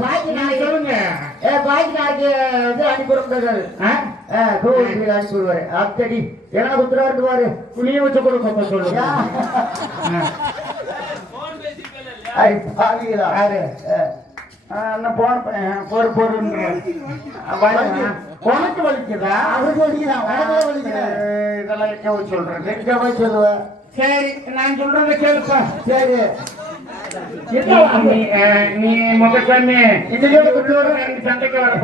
பாக்கி நாளைக்கு சொல்லுங்க. பாக்கி நாளைக்கு இது? கோவில் அனுப்பிடுவாரு அத்தடி என்ன குத்துறாரு புளிய வச்சு கூட கொத்த சொல்லுங்க. என்ன போன பொறு பொறுன்ற உனக்கு வலிக்குதா? அவருக்கு உனக்கு இதெல்லாம் எங்க போய் சொல்றது? எங்க போய்? சரி நான் சொல்றத கேளுப்பா. சரி. நீ ஆ, நீ முகசாமி இந்த கேள்வி கொண்டு வர. ரெண்டு சண்டைக்கு வர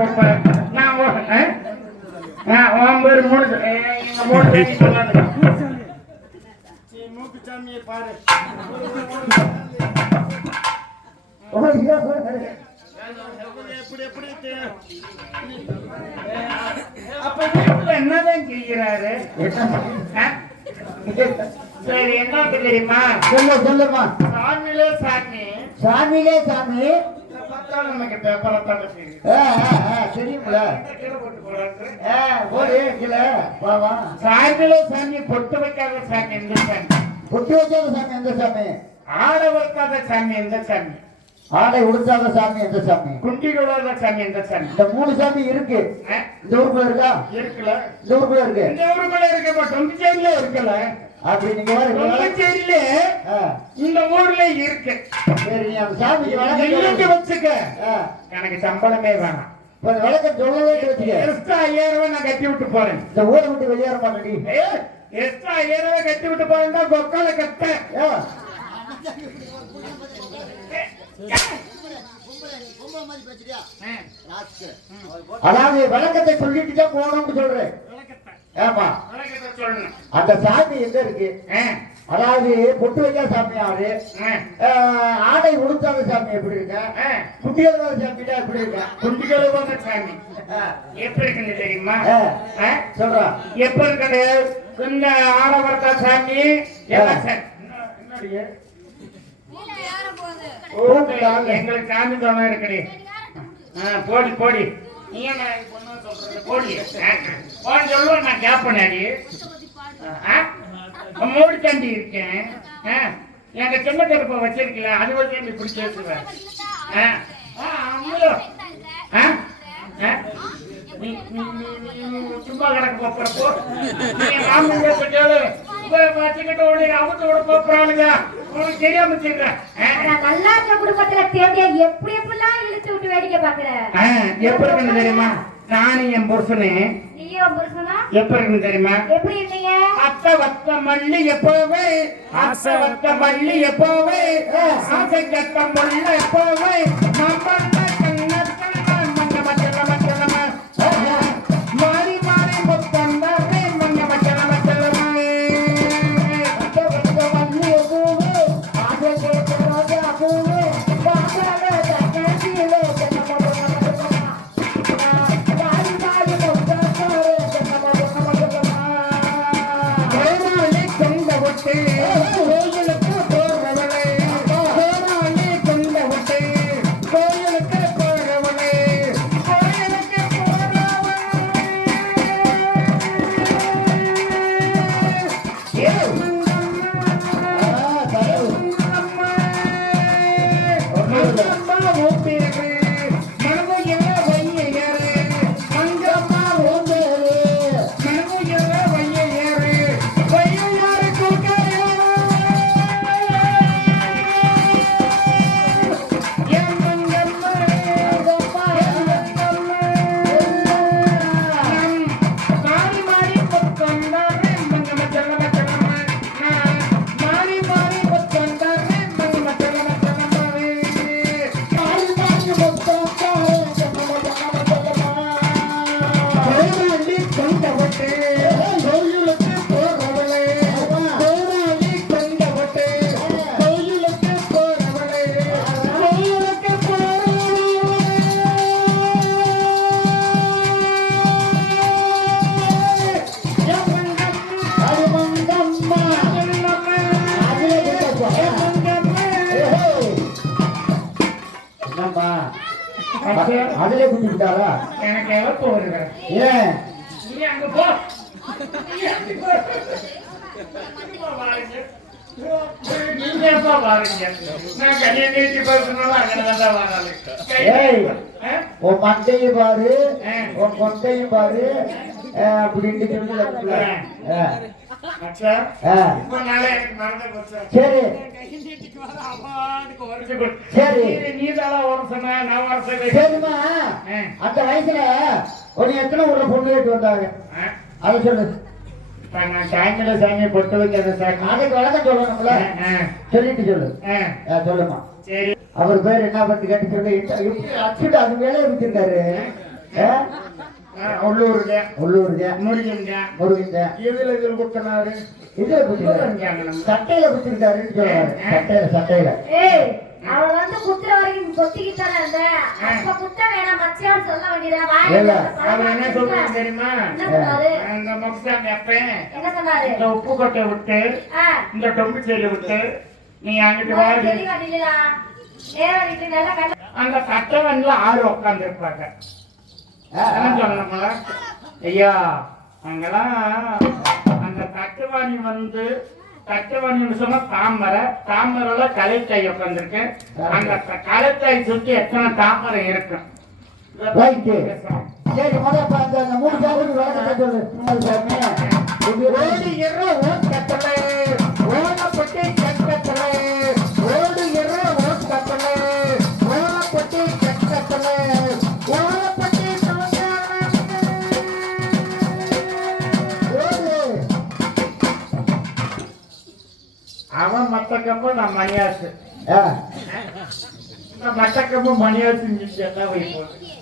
அப்ப என்னதான் செய்கிறாரு சரி என்ன தெரியுமா? சொல்லு சொல்லுமா. சாமியிலே சாமி. சாமியிலே சாமி. வா சாமியிலே சாமி பொட்டு வைக்காத சாமி எந்த சாமி? பொட்டு சாமி எந்த சாமி? ஆட வைக்காத சாமி எந்த சாமி? ஆடை உடுத்தாத சாமி எந்த சாமி? குண்டி விழாத சாமி எந்த சாமி? இந்த மூணு சாமி இருக்கு? இந்த ஊருக்குள்ள இருக்கா? இருக்குல்ல இந்த ஊருக்குள்ள இருக்கு. இந்த ஊருக்குள்ள இருக்க மாட்டோம் இருக்குல்ல அப்படி நீங்க வர சேரியில இந்த ஊர்ல இருக்கு. வழக்கம் வச்சுக்க. எனக்கு சம்பளமே வேணாம். விளக்கம் சொல்லவே வச்சுக்க. எக்ஸ்ட்ரா ஐயாயிரம் ரூபாய் நான் கட்டி விட்டு போறேன். இந்த ஊரை விட்டு வெளியேற மாட்டேடி எக்ஸ்ட்ரா ஐயாயிரம் ரூபாய் கட்டி விட்டு போறேன்னா கொக்கால கட்ட அதாவது விளக்கத்தை சொல்லிட்டு தான் போகணும்னு சொல்றேன். அந்த சாமி எங்க இருக்கு? அதாவது பொட்டு வைக்காத சாமி யாரு? ஆ, ஆஹ், ஆடை உடுத்தாத சாமி எப்படி இருக்க? ஆ. குட்டியாத சாமி தான் எப்படி இருக்க? குண்டிகளை போன சாமி. எப்படி இருக்குன்னு தெரியுமா? சொல்றா. எப்ப இருக்குது? இந்த ஆடவர்த்தா சாமி எங்களுக்கு சாமி தோணை இருக்குடி. ஆ, போடி போடி. ஆ, நான் தாண்டி இருக்கேன் ஆ, எங்க சின்ன கருப்பை வச்சிருக்கல அது வச்சு இப்படி ஆ, ஆ? ஆ? சும்மா கிடக்க போறப்போ நீ வச்சுக்கிட்டு உடனே அவுத்து விட போறானுங்க உனக்கு தெரியாம செய்யறேன் நல்லா இருக்க குடும்பத்துல தேவையா எப்படி இழுத்து விட்டு வேடிக்கை பாக்குற எப்ப இருக்குன்னு தெரியுமா? நானும் என் புருஷனே. எப்ப இருக்குன்னு தெரியுமா? எப்படி இருந்தீங்க? அத்த வத்த மல்லி எப்போவே ஆசை வத்த மல்லி எப்போவே ஆசை கட்ட முள்ள எப்போவே மம்மண்ண அதுல குத்திக்கிட்டாரா எனக்கு இழப்பு வருகிற ஏன்? நீ அங்க போ. நீங்க எப்ப பாருங்க நான்? உன் மண்டையும் பாரு ஆ. உன் கொண்டையும் பாரு சொல்லி சரி. சரி. சரிம்மா. அந்த வயசுல ஒரு எத்தனை ஊர்ல பொண்ணு கேட்டு வந்தாங்க? அதை சொல்லு. சாயங்கால சாமியை பொட்டு வைக்கிறத சாமி. அதுக்கு விளக்கம் சொல்லணும்ல. சொல்லிட்டு சொல்லு. சொல்லுமா சரி. அவர் பேர் என்ன பண்ணி கேட்டு சொல்லு. அச்சுட்டு அது மேலே வச்சிருக்காரு. உள்ளூருங்க. உள்ளூருங்க. முருகங்க. முருகங்க. இதுல இதில் குத்தனாரு? இதுல குத்திருக்காரு சட்டையில குத்திருக்காருன்னு சொல்லுவாரு சட்டையில சட்டையில. ஏய் அவ வந்து குத்துற வரைக்கும் கொத்திக்கிட்டு தானே இருந்த? அப்ப குத்த வேணாம் மச்சான்னு சொல்ல வேண்டியதா இல்ல. அவர் என்ன சொல்றாரு தெரியுமா? இந்த மக்சாமி அப்பேன் என்ன சொன்னாரு? இந்த உப்பு கொட்டை விட்டு இந்த டொம்பு செடி விட்டு நீ அங்கிட்டு கண்ண அந்த கட்டவன்ல ஆறு உட்கார்ந்து இருப்பாங்க ஆ, ஆ. என்ன ஐயா அங்கெல்லாம் அந்த கட்டுவாணி வந்து கட்டுவாணின்னு சொன்னா தாமரை தாமரைல கலைத்தாய் உட்காந்துருக்கு அந்த கலைத்தாய் சுத்தி எத்தனை தாமரை இருக்கும். சரி முதல்ல அந்த மூணு சாப்பிட்டு விளக்கத்தை சொல்லு அவன் மத்த கம்பு நான் மணியாசு இந்த மட்ட கம்பு மணியாசு என்ன வைப்போம்